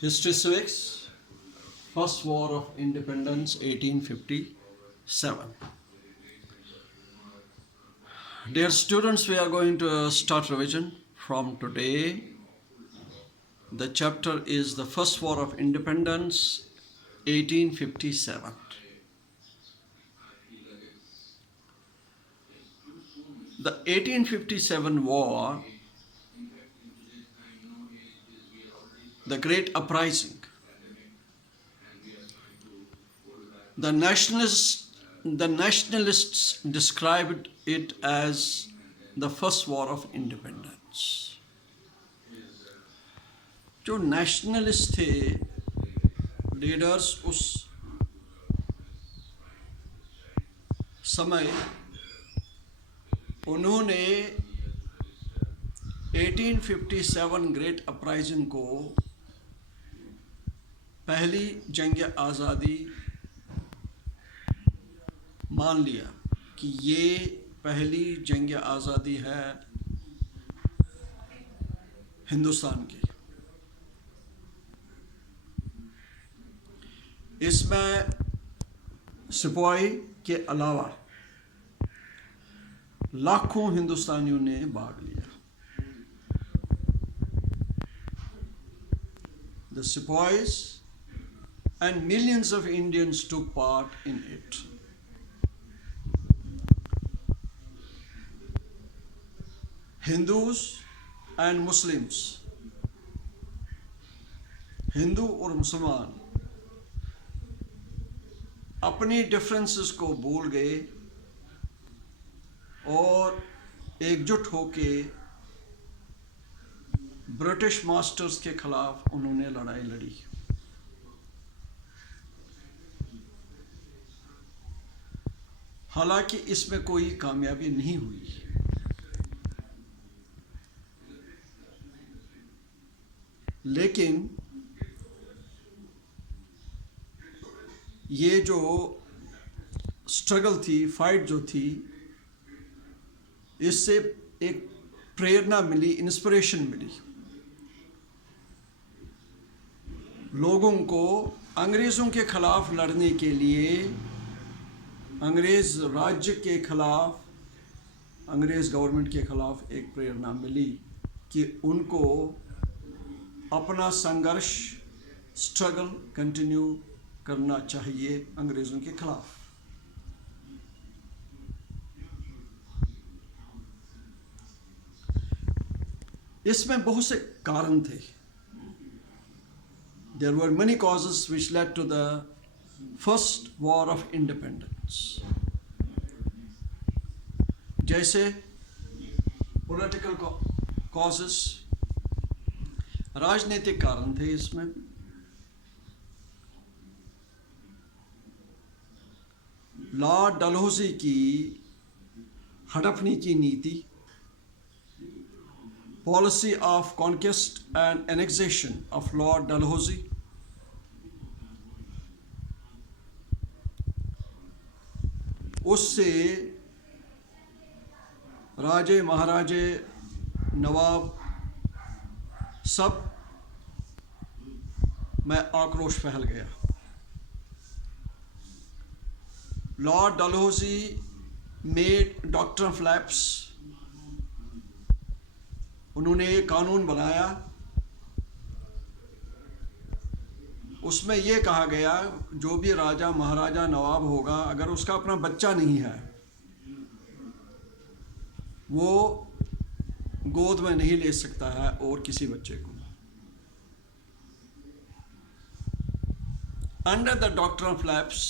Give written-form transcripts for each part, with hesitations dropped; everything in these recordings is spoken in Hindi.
History Civics, First War of Independence, 1857. Dear students, we are going to start revision from today. The chapter is the First War of Independence, 1857. The 1857 war, the Great Uprising, the nationalists described it as the First War of Independence. जो नेशनलिस्ट थे लीडर्स उस समय उन्होंने 1857 ग्रेट अपराइजिंग को पहली जंग आज़ादी मान लिया कि ये पहली जंग आज़ादी है हिंदुस्तान की। इसमें सिपाही के अलावा लाखों हिंदुस्तानियों ने भाग लिया। The sepoys and millions of Indians took part in it. Hindus and Muslims, Hindu और मुसलमान अपनी डिफरेंसेस को भूल गए और एकजुट होके ब्रिटिश मास्टर्स के खिलाफ उन्होंने लड़ाई लड़ी। हालांकि इसमें कोई कामयाबी नहीं हुई। लेकिन ये जो स्ट्रगल थी, फाइट जो थी, इससे एक प्रेरणा मिली, इंस्पिरेशन मिली लोगों को अंग्रेज़ों के खिलाफ लड़ने के लिए। अंग्रेज़ राज्य के खिलाफ, अंग्रेज़ गवर्नमेंट के खिलाफ एक प्रेरणा मिली कि उनको अपना संघर्ष, स्ट्रगल कंटिन्यू करना चाहिए अंग्रेज़ों के खिलाफ। इसमें बहुत से कारण थे। There were many causes which led to the first war of independence. जैसे political causes, राजनीतिक कारण थे इसमें। लॉर्ड डलहौजी की हड़पने की नीति, policy of conquest and annexation of Lord Dalhousie, उससे राजे महाराजे नवाब सब में आक्रोश फैल गया। Lord Dalhousie made doctrine of lapse, उन्होंने एक कानून बनाया। उसमें यह कहा गया जो भी राजा महाराजा नवाब होगा, अगर उसका अपना बच्चा नहीं है वो गोद में नहीं ले सकता है और किसी बच्चे को। Under the doctrine of lapse,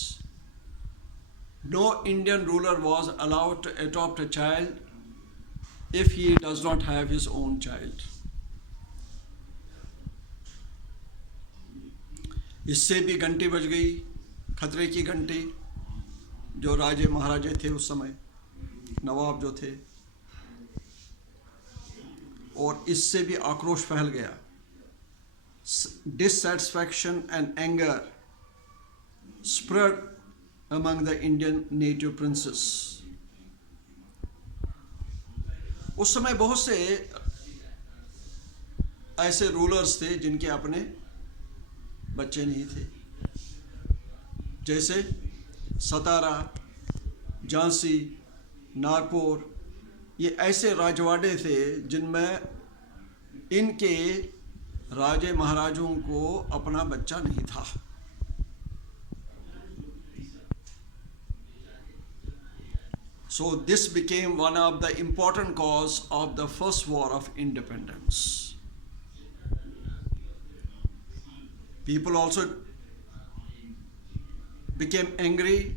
no Indian ruler was allowed to adopt a child if he does not have his own child. इससे भी घंटी बज गई, खतरे की घंटी। जो राजे महाराजे थे उस समय, नवाब जो थे, और इससे भी आक्रोश फैल गया। Dissatisfaction and anger spread among the Indian native princes. उस समय बहुत से ऐसे रूलर्स थे जिनके अपने बच्चे नहीं थे। जैसे सतारा, झांसी, नागपुर, ये ऐसे राजवाड़े थे जिनमें इनके राजे महाराजों को अपना बच्चा नहीं था। So this became one of the important cause of the first war of independence. People also became angry.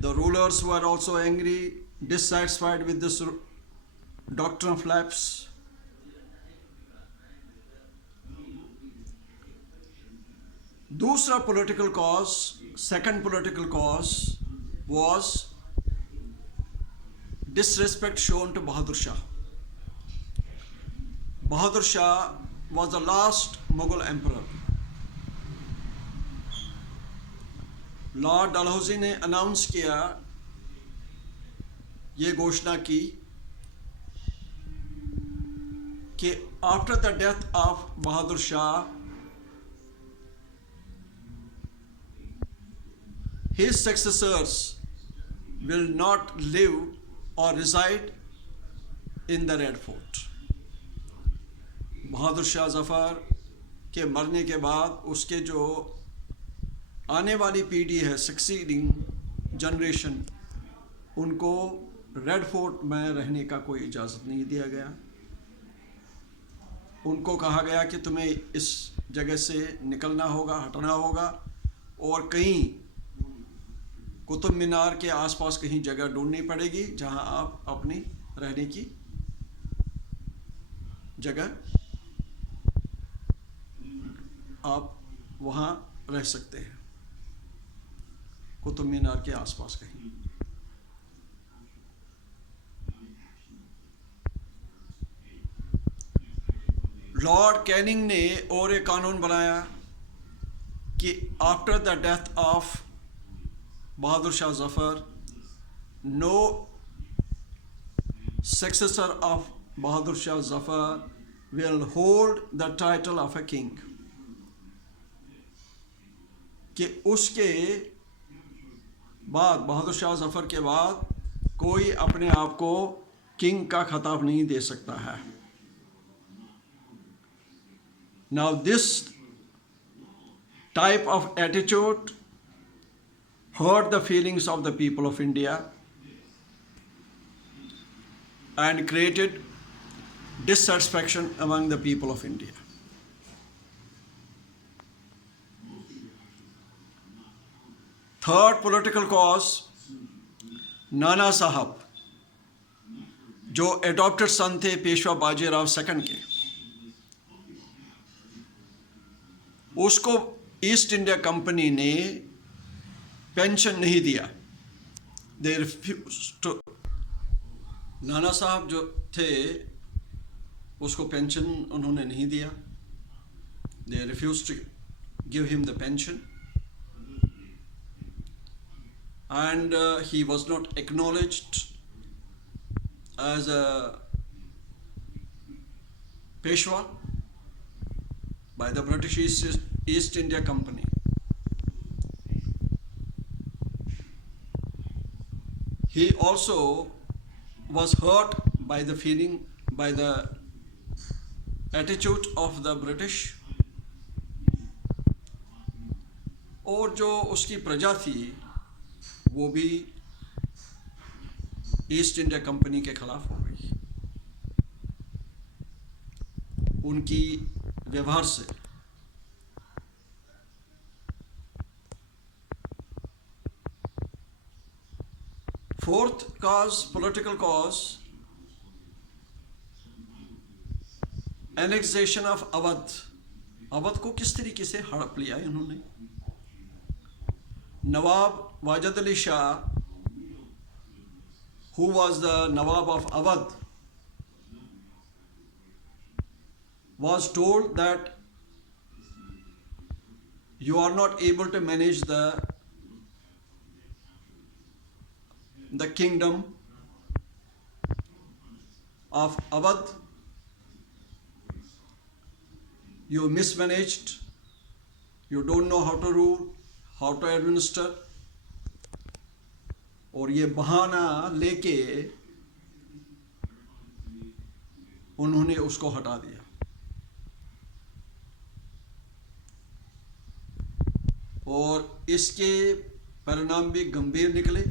The rulers were also angry, dissatisfied with this doctrine of lapse. दूसरा political cause, second political cause was disrespect shown to Bahadur Shah. Bahadur Shah was the last Mughal emperor. Lord Dalhousie ने अनाउंस किया, ये घोषणा की कि after the death of Bahadur Shah, his successors will not live or reside in the Red Fort. बहादुर शाह जफर के मरने के बाद उसके जो आने वाली पीढ़ी है, सक्सीडिंग जनरेशन, उनको रेड फोर्ट में रहने का कोई इजाज़त नहीं दिया गया। उनको कहा गया कि तुम्हें इस जगह से निकलना होगा, हटना होगा और कहीं कुतुब मीनार के आसपास कहीं जगह ढूंढनी पड़ेगी जहां आप अपनी रहने की जगह आप वहां रह सकते हैं, कुतुब मीनार के आसपास कहीं। लॉर्ड कैनिंग ने और एक कानून बनाया कि after the death of Bahadur Shah Zafar, no successor of Bahadur Shah Zafar will hold the title of a king, कि उसके बाद, बहादुर शाह जफर के बाद कोई अपने आप को किंग का खिताब नहीं दे सकता है। Now this type of attitude hurt the feelings of the people of India and created dissatisfaction among the people of India. Third political cause, नाना साहब, जो एडॉप्टेड सन थे पेशवा बाजीराव सेकंड के, उसको ईस्ट इंडिया कंपनी ने पेंशन नहीं दिया। दे रिफ्यूज्ड टू, नाना साहब जो थे उसको पेंशन उन्होंने नहीं दिया। They refused to give him the pension and he was not acknowledged as a Peshwa by the British East India Company. He also was hurt by the feeling, by the attitude of the British, और जो उसकी प्रजा थी वो भी ईस्ट इंडिया कंपनी के खिलाफ हो गई उनकी व्यवहार से। Fourth cause, political cause, annexation of Awadh. Awadh को किस तरीके से हड़प लिया इन्होंने। नवाब Wajid Ali Shah, who was the Nawab of Awadh, was told that you are not able to manage the kingdom of Awadh, you mismanaged, you don't know how to rule, how to administer, और ये बहाना लेके उन्होंने उसको हटा दिया। और इसके परिणाम भी गंभीर निकले।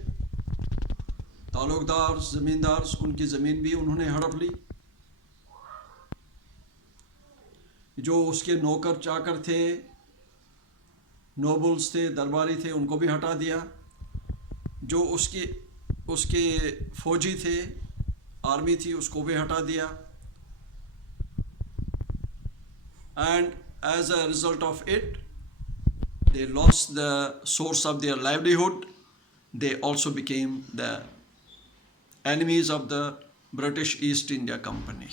ताल्लुकदार, जमींदार, उनकी ज़मीन भी उन्होंने हड़प ली। जो उसके नौकर चाकर थे, नोबल्स थे, दरबारी थे, उनको भी हटा दिया। जो उसके फौजी थे, आर्मी थी, उसको भी हटा दिया। And as a result of it they lost the source of their livelihood. They also became the enemies of the British East India Company.